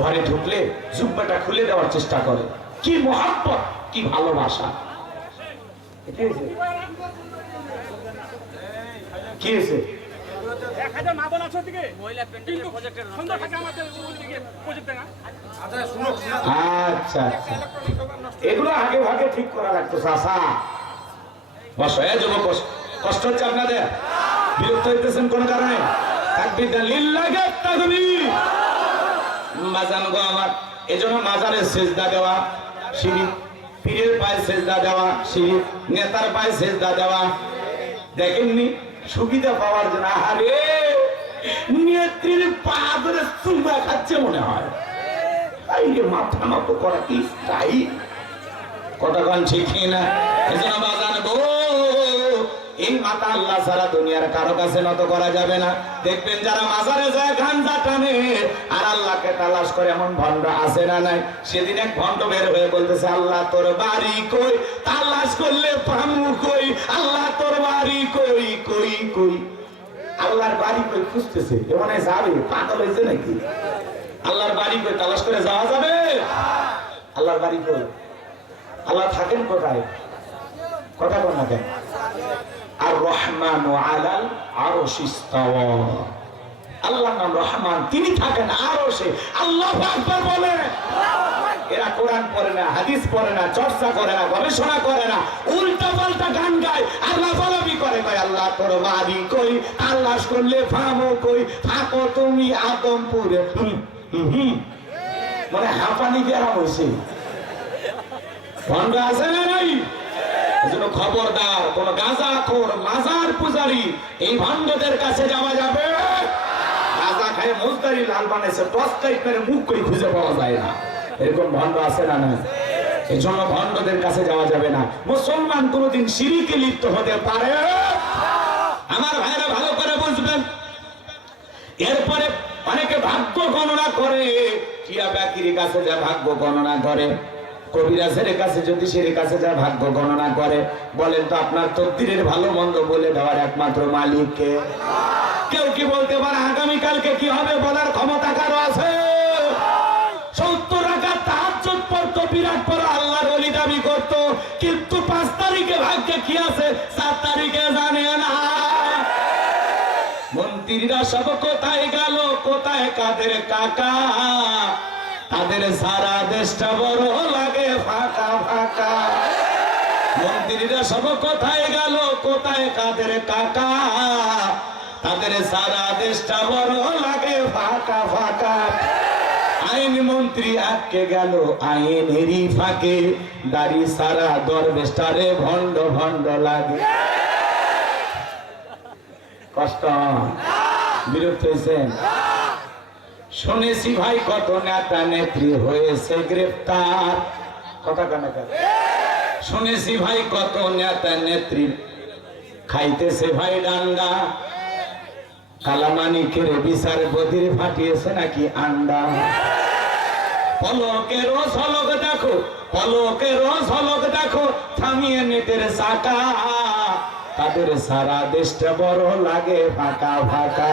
ঘরে ঢুকলে জুব্বাটা খুলে দেওয়ার চেষ্টা করে। কি মহব্বত, কি ভালোবাসা। কি হয়েছে? আচ্ছা, এগুলো আগে ভাগে ঠিক করা লাগতো। চাষা বসো, যুবক কষ্ট হচ্ছে আপনাদের? বিরক্ত হইতেছেন কোন কারণে? তাকবীর দেন, লিল্লাহি তাকবীর। মাজান গো আমার, এজন্য মাজারে সেজদা দেওয়া শিরিক, পীরের পায়ে সেজদা দেওয়া শিরিক, নেতার পায়ে সেজদা দেওয়া। দেখেননি সুবিধা পাওয়ার জন্য আরে নেত্রীর পা ধরে চুমা খাচ্ছে মনে হয়। আইরে মাথা নত করা কি তাই? কথা কোন ঠিক না? এজন্য মাজান গো, এই মাথা আল্লাহ ছাড়া দুনিয়ার কারো কাছে নত করা যাবে না। দেখবেন যারা মাজারে যায় গাঞ্জা টানে আর আল্লাহকে তালাশ করে, এমন ভণ্ড আছে না নাই? সেদিন এক ভণ্ড বের হয়ে বলতেছে, আল্লাহ তোর বাড়ি কই? তালাশ করলে পামু কই? আল্লাহ তোর বাড়ি কই? কই কই আল্লাহর বাড়ি কই খুঁজতেছে। এমন যাবে, পাগল হয়েছে নাকি? আল্লাহর বাড়ি কই তালাশ করে যাওয়া যাবে? আল্লাহর বাড়ি কই? আল্লাহ থাকেন কোথায়? কথা বল না কেন? আর রহমান আলাল আরশি ইস্তাওয়া। আল্লাহর নাম রহমান, তিনি থাকেন আরশে। আল্লাহু আকবার বলে। এরা কোরআন পড়ে না, হাদিস পড়ে না, চর্চা করে না, গবেষণা করে না, উল্টা পাল্টা গান গায়, আল্লাহ বলবি করে। কয় আল্লাহ তোর বাড়ি কই? তালাশ করলে ফামো কই? থাকো তুমি আদমপুরে। মানে হাঁপানি গেরাম হয়েছে। ভণ্ড আছে না নাই? এজন্য খবরদার, কোন গাঁজাখোর মাজার পূজারী এই ভণ্ডদের কাছে যাওয়া যাবে। গাঁজা খায় মুজদারি লাল বানাইছে, টস টাইপ করে মুখ করে খুঁজে পাওয়া যায় না। এরকম ভণ্ড আছে না না? এই জন্য ভণ্ডদের কাছে যাওয়া যাবে না। মুসলমান কোনদিন শিরকে লিপ্ত হতে পারে। আমার ভাইরা ভালো করে বুঝবেন। এরপরে অনেকে ভাগ্য গণনা করে, টিয়া বাকির কাছে যা ভাগ্য গণনা করে, কবিরাজের কাছে জ্যোতিষের কাছে যা ভাগ্য গণনা করে। বলেন তো আপনার তকদিরের ভালো মন্দ বলে দেওয়ার একমাত্র মালিক কে? কেউ কি বলতে পারে আগামীকালকে কি হবে বলার ক্ষমতা কারো আছে? 70 রাকাত তাহাজ্জুদ পড়তো, বিরাট বড় আল্লাহর ওলি দাবি করত, কিন্তু 5 তারিখে ভাগ্যে কি আছে 7 তারিখে জানে না। মন্ত্রীরা সব কোথায় গেল? কোথায় কাদের কাকা? তাদের সারা দেশটা বড় লাগে ফাঁকা ফাঁকা। মন্ত্রীরা সব কোথায় গেল? কোথায় কাদের কাকা? তাদের সারা দেশটা বড় লাগে ফাঁকা ফাঁকা। আইন মন্ত্রী আটকে গেল আইনেরই ফাঁকে, দাড়ি সারা দরবেশটারে ভণ্ড ভণ্ড লাগে। কষ্ট, বিরক্ত হয়েছেন? শুনেছি ভাই কত নেতা নেত্রী হয়েছে গ্রেফতার। কথা কেন? শুনেছি ভাই কত নেতা নেত্রী খাইতেছে ভাই ডান্ডা। কালামানিকের বিচার বদির ফাটিয়েছে নাকি আন্ডা। পলকের ঝলক দেখো, পলকের ঝলক দেখো, থামিয়ে নেটের চাকা। তাদের সারা দেশটা বড় লাগে ফাঁকা ফাঁকা।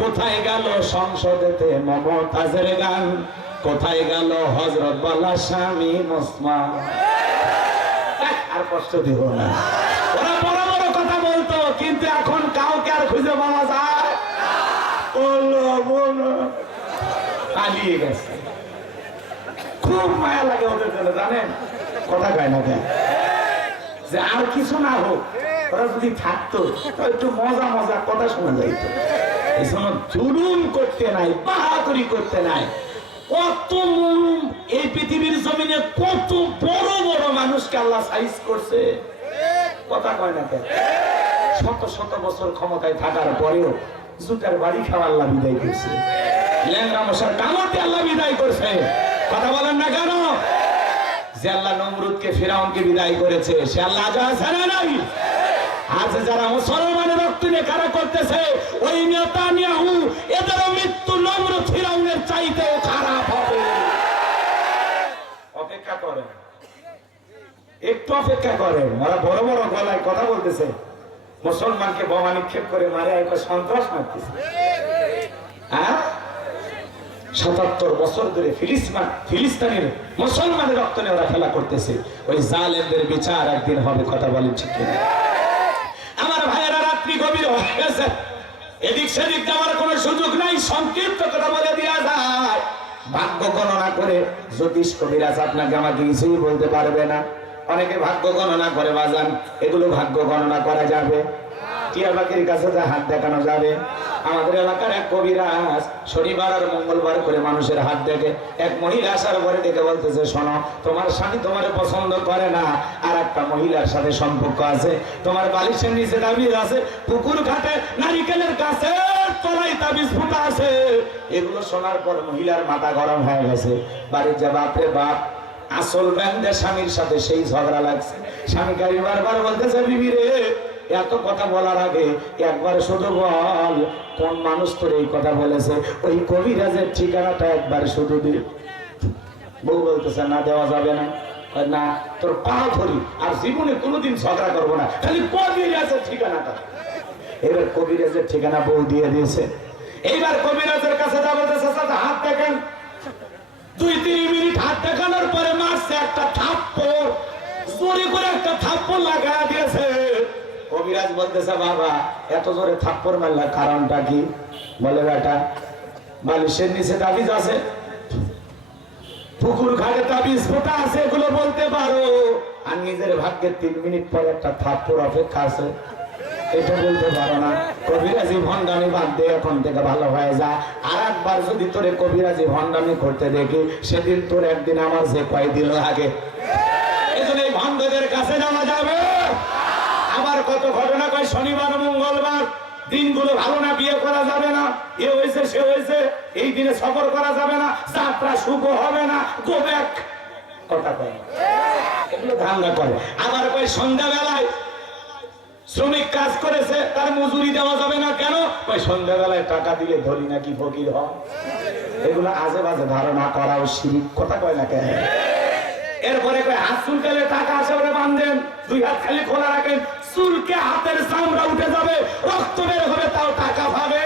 কোথায় গেল সংসদেতে মমতাজের গান? কোথায় গেল হযরত বালা স্বামী মুসলমান? আর কষ্ট দিব না। ওরা বড় বড় কথা বলতো, কিন্তু এখন কাউকে আর খুঁজে পাওয়া যায় না, পালিয়ে গেছে। খুব মায়া লাগে ওদের জন্য, জানেন? কথা কয় না কেন? যে আর কিছু না হোক, ওরা যদি থাকতো একটু মজা মজা কথা শোনা যাইত। এই সময় জুলুম করতে নাই, বাহাদুরি করতে নাই। কত এই পৃথিবীর জমিনে কত বড় বড় মানুষকে আল্লাহ সাইজ করছে, কথা কয় না কেন? শত শত বছর ক্ষমতায় থাকার পরেও জুতার বাড়ি খাওয়া আল্লাহ বিদায় করছে, ল্যাংড়া মশার কামড়ে আল্লাহ বিদায় করছে। কথা বলেন না কেন? যে আল্লাহ নমরুদকে ফিরাউনকে বিদায় করেছে, সে আল্লাহ আজ আছে না নাই? আজ যারা মুসলমানের রক্ত নিয়ে কারা করতেছে, ওই নেতানিয়াহু, এদের মৃত্যু নমরুদ ফিরাউনের চাইতেও খারাপ হবে। অপেক্ষা করেন, একটু অপেক্ষা করেন। ওরা বড় বড় গলায় কথা বলতেছে, মুসলমানকে বোমা নিক্ষেপ করে মারে একটা সন্ত্রাস মারতেছে। ৭৭ বছর ধরে ফিলিস্তিনের মুসলমানের রক্ত নিয়ে ওরা খেলা করতেছে। ওই জালেমদের বিচার একদিন হবে, কথা বলেন ঠিক কিনা? আমার ভাইয়েরা, রাত্রি গভীর হয়ে গেছে, এদিক সেদিক যাওয়ার কোনো সুযোগ নাই। সংক্ষিপ্ত কথা বলে দেওয়া যায়। ভাগ্য গণনা করে জ্যোতিষ কবিরাজ আপনাকে আমাকে কিছুই বলতে পারবে না। অনেকে ভাগ্য গণনা করে বাজান, এগুলো ভাগ্য গণনা করা যাবে? টিয়া পাখির কাছে যা হাত দেখানো যাবে? আমাদের এলাকার এক কবিরাজ শনিবার আর মঙ্গলবার করে মানুষের হাত দেখে। এক মহিলা আসার পরে দেখে বলতেছে, শোনো, তোমার স্বামী তোমার পছন্দ করে না, আর একটা মহিলার সাথে সম্পর্ক আছে, তোমার বালিশের নিচে তাবিজ আছে, পুকুর ঘাটে নারিকেলের কাছে তলায় তাবিজ ফুটা আছে। এগুলো শোনার পর মহিলার মাথা গরম হয়ে গেছে। বাড়ির যা বাপরে বাপ, আসল ব্যাংকের স্বামীর সাথে সেই ঝগড়া লাগছে। স্বামী গাড়ি বারবার বলতেছে, বিবি রে, এত কথা বলার আগে একবার শুধু বল, কোন মানুষ তোর এই কথা বলেছে? ওই কবিরাজের ঠিকানাটা একবার শুধু দে। বউ বলতেছে, না, দেওয়া যাবে না। না, তোর পা ধরি, আর জীবনে কোনোদিন ঝগড়া করবো না, খালি কবিরাজের ঠিকানাটা। এবার কবিরাজের ঠিকানা বউ দিয়ে দিয়েছে। এইবার কবিরাজের কাছে যা বলতেছে, হাত দেখেন। 2-3 মিনিট হাত দেখানোর পরে মারছে একটা থাপ্পড়, জোরে করে একটা থাপ্পড় লাগা দিয়েছে। কবিরাজ বলতেছে, বাবা, এত জোরে থাপ্পড় মারলা কারণটা কি? বলে, বেটা, বালিশের নিচে তাবিজ আছে, পুকুর ঘাটে তাবিজ ফোটা আছে, এগুলো বলতে পারো, আর নিজের ভাগ্যের 3 মিনিট পরে একটা থাপ্পড় অপেক্ষা আছে, এটা বলতে পারো না। কবিরাজি ভণ্ডামি বাদ দিয়ে এখন থেকে ভালো হয়ে যা। আর একবার যদি তোরে কবিরাজি ভণ্ডামি করতে দেখি, সেদিন তোর একদিন আমার যে কয়দিন লাগে। এজন্য এই ভণ্ডদের কাছে যাওয়া যাবে। আবার কত ঘটনা কয়, শনিবার মঙ্গলবার দিনগুলো ভালো না, বিয়ে করা যাবে না, এ হয়েছে সে হয়েছে, এই দিনে সফর করা যাবে না, যাত্রা শুভ হবে না, গো ব্যাক, কথা কয়, এগুলো ধান্দা করে। আবার কয় সন্ধ্যাবেলায় শ্রমিক কাজ করেছে, তার মজুরি দেওয়া যাবে না, কেন? ওই সন্ধ্যাবেলায় টাকা দিলে ধরি নাকি ফকির হয়। এগুলো আজে বাজে ধারণা করাও শিরিক, কথা কয় না কেন? এরপরে কয় হাত চুলকালে টাকা আসে বলে বাঁধেন, 2 হাত খালি খোলা রাখেন, চুলকে হাতের চামড়া উঠে যাবে, রক্ত বের হবে, তাও টাকা পাবে।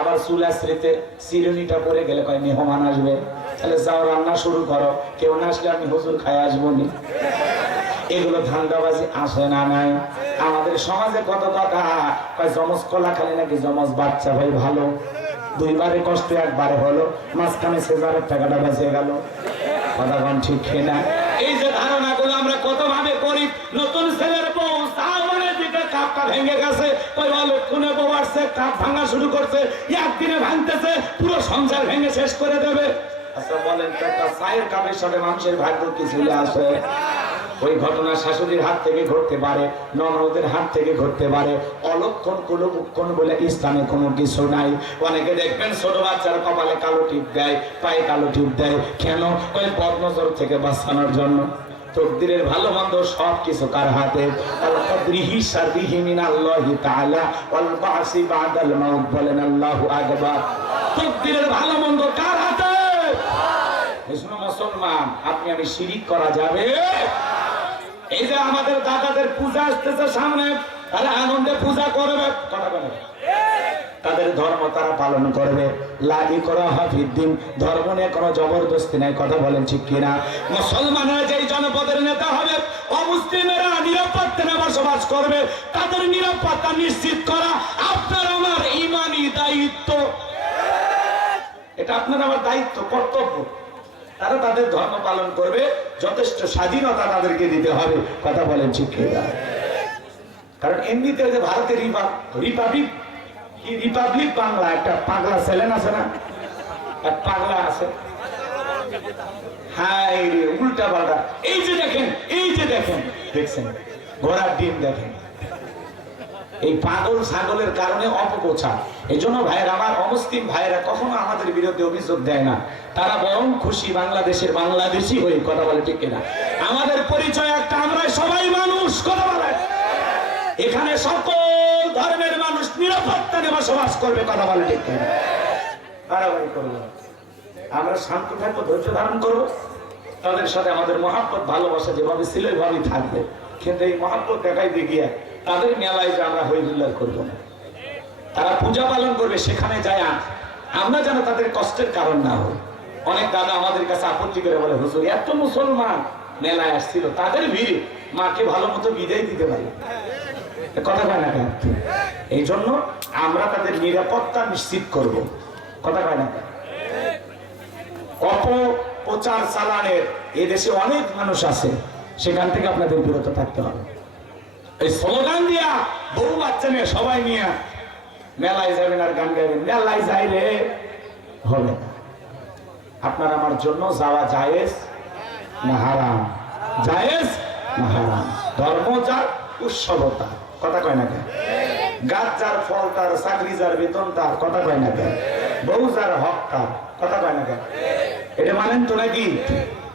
আবার চুল আশ্রিতে চিরুনিটা পরে গেলে কয় মেহমান আসবে, তাহলে যাও রান্না শুরু করো, কেউ না আসলে আমি হুজুর খাই আসবো নি। এগুলো ধান্দাবাজি আসে না নাই? আমাদের সমাজে কত কথা কয়, জমজ কলা খালি নাকি জমজ বাচ্চা ভাই ভালো, 2 বারে কষ্ট 1 বারে হলো, মাঝখানে সেজারের টাকাটা বেঁচে গেল, কথা কোন ঠিক না? এই যে ধারণাগুলো আমরা কত ভাবে করি। নতুন ছেলের বউ সামনের দিকে কাপটা ভেঙে গেছে, ওই অলক্ষণে বউ আসছে, কাপ ভাঙা শুরু করছে, একদিনে ভাঙতেছে, পুরো সংসার ভেঙে শেষ করে দেবে। আচ্ছা বলেন তো, একটা চায়ের কাপের সাথে মানুষের ভাগ্য কি চলে আসে? ওই ঘটনা শাশুড়ির হাত থেকে ঘটতে পারে, ননদের হাত থেকে ঘটতে পারে, অলক্ষণ কুলক্ষণ বলে ইসলামে কোনো কিছু নাই। অনেকে দেখবেন ছোট বাচ্চার কপালে কালো টিপ দেয়, পায়ে কালো টিপ দেয়, কেন? ওই বদনজর থেকে বাঁচানোর জন্য। তকদিরের ভালো মন্দ সব কিছু কার হাতে? বলেন আল্লাহু আকবার। তকদিরের ভালো মন্দ কার হাতে? মুসলমান, আপনি আমি শিরিক করা যাবে? এই যে আমাদের দাদাদের পূজা আসতেছে সামনে, তারা আনন্দে পূজা করবে, তাদের ধর্ম তারা পালন করবে। লাগি করা হাফিদ্দিন, ধর্ম নিয়ে কোনো জবরদস্তি নাই, কথা বলেন ঠিক কিনা? মুসলমানরা যেই জনপদের নেতা হবে, অমুসলিমেরা নিরাপত্তা নিয়ে বসবাস করবে, তাদের নিরাপত্তা নিশ্চিত করা আপনার আমার ইমানি দায়িত্ব। এটা আপনার আমার দায়িত্ব, কর্তব্য। তারা তাদের ধর্ম পালন করবে, যথেষ্ট স্বাধীনতা তাদেরকে দিতে হবে। কথা বলেন ঠিক কিনা? কারণ এমনিতে যে ভারতের রিপাবলিক বাংলা একটা পাগলা ছেলে আছে না, এক পাগলা আছে, হাই রে উল্টা পাল্টা। এই যে দেখেন দেখছেন ঘোড়ার ডিম দেখেন, এই পাগল ছাগলের কারণে অপপ্রচার। এই জন্য ভাইয়েরা আমার, অমুসলিম ভাইয়েরা কখনো আমাদের বিরুদ্ধে অভিযোগ দেয় না, তারা বরং খুশি বাংলাদেশের বাংলাদেশি হয়ে। কথা বলে ঠিক কিনা? আমাদের পরিচয় একটা, আমরা সবাই মানুষ। কথা বলে এখানে সকল ধর্মের মানুষ নিরাপত্তা নিয়ে বসবাস করবে। কথা বলে ঠিক কিনা? বাড়াবাড়ি করবো, আমরা শান্ত থাকবো, ধৈর্য ধারণ করবো, তাদের সাথে আমাদের মহাব্বত ভালোবাসা যেভাবে ছিল ওইভাবেই থাকবে। কিন্তু এই মহাব্বত দেখাইতে গিয়ে তাদের মেলায় যে আমরা হইহুল্লার করবো না, তারা পূজা পালন করবে, সেখানে যায় আমরা যেন তাদের কষ্টের কারণ না হই। অনেক দাদা আমাদের কাছে আপত্তি করে বলে, হুজুর এত মুসলমান মেলায় আসছিল, তাদের ভিড়ে মাকে ভালো মতো বিদায় দিতে পারি। কথা কয় না কেন? এই জন্য আমরা তাদের নিরাপত্তা নিশ্চিত করব। কথা কয় না কেন? অপপ্রচার চালানের এদেশে অনেক মানুষ আছে, সেখান থেকে আপনাদের বিরত থাকতে হবে। এই স্লোগান দিয়া বহু বাচ্চা নিয়ে সবাই নিয়ে মেলায় যাবেন আর গান গাইবেন, মেলায় যাই রে হবে না। আপনার আমার জন্য যাওয়া জায়েজ না হারাম? জায়েজ না হারাম? ধর্ম যার, উৎসবতা। কথা কয় না কেন? গাছ যার, ফল তার, চাকরি যার, বেতন তার। কথা কয় না কেন? বউ যার, হক তার। কথা কয় না কেন? এটা মানেন তো নাকি?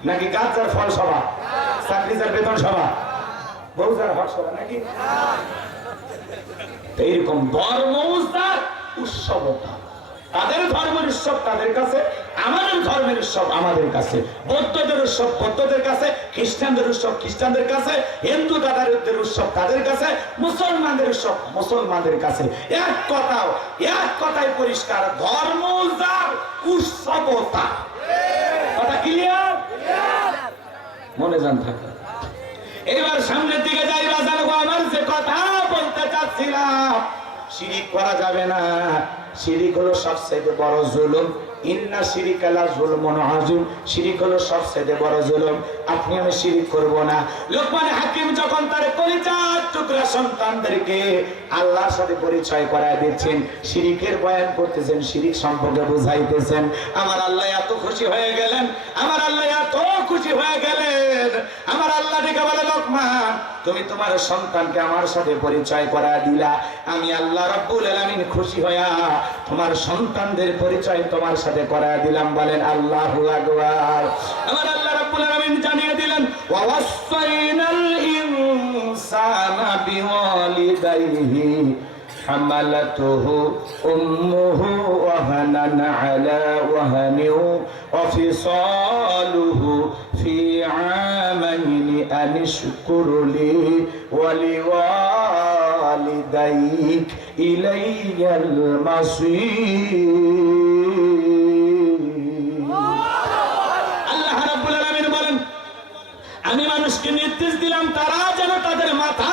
নাকি গাছ যার, ফল সভা, চাকরি যার, বেতন সভা, বউ যার, হক সভা নাকি? এইরকম ধর্ম যার, উৎসবতা। তাদের ধর্মের উৎসব তাদের কাছে, আমাদের ধর্মের উৎসব আমাদের কাছে। বৌদ্ধদের উৎসব বৌদ্ধদের কাছে, খ্রিস্টানদের উৎসব খ্রিস্টানদের কাছে, হিন্দু দাদাদের উৎসব তাদের কাছে, মুসলমানদের উৎসব মুসলমানদের কাছে। এক কথায় পরিষ্কার, ধর্ম যার, উৎসবতা। কথা ক্লিয়ার? মনে যান থাকে। এবার সামনের দিকে যাই বাজার, আমার যে কথা বলতে চাচ্ছিলাম, শিরিক করা যাবে না। শিরিক হলো সবচেয়ে বড় জুলুম। ইন্না শিরিকা লা যুলমুন আযীম। শিরিক হলো সবচেয়ে বড় জুলুম। আপনি আমি শিরিক করব না। লোকমান হাকিম যখন তার কলিজার টুকরা সন্তানদেরকে আল্লাহর সাথে পরিচয় করায় দিচ্ছেন, শিরিকের বয়ান করতেছেন, শিরিক সম্পর্কে বুঝাইতেছেন, আমার আল্লাহ এত খুশি হয়ে গেলেন, আমার আল্লাহ এত খুশি হয়ে গেলেন। আমার আল্লাহ ডেকে বলে, লোকমান তুমি তোমার সন্তানকে আমার সাথে পরিচয় করায় দিলা, আমি আল্লাহ রাব্বুল আলামিন খুশি হইয়া তোমার সন্তানদের পরিচয় তোমার সাথে করায় দিলাম। বলেন আল্লাহু আকবার। আমার আল্লাহ রাব্বুল আলামিন জানিয়ে দিলেন, ওয়া ওয়াসাইনাল ইনসানা বিওয়ালিদাইহি হামালাতুহু উম্মুহু ওয়াহানান আলা ওয়াহানিন ওয়া ফিসালুহু ফি আমাইনি আনিশকুর লি ওয়া লিওয়ালিদাইক ইলাইয়াল মাসীর। আল্লাহ রাব্বুল আলামিন বলেন, আমি মানুষকে নির্দেশ দিলাম তারা যেন তাদের মাথা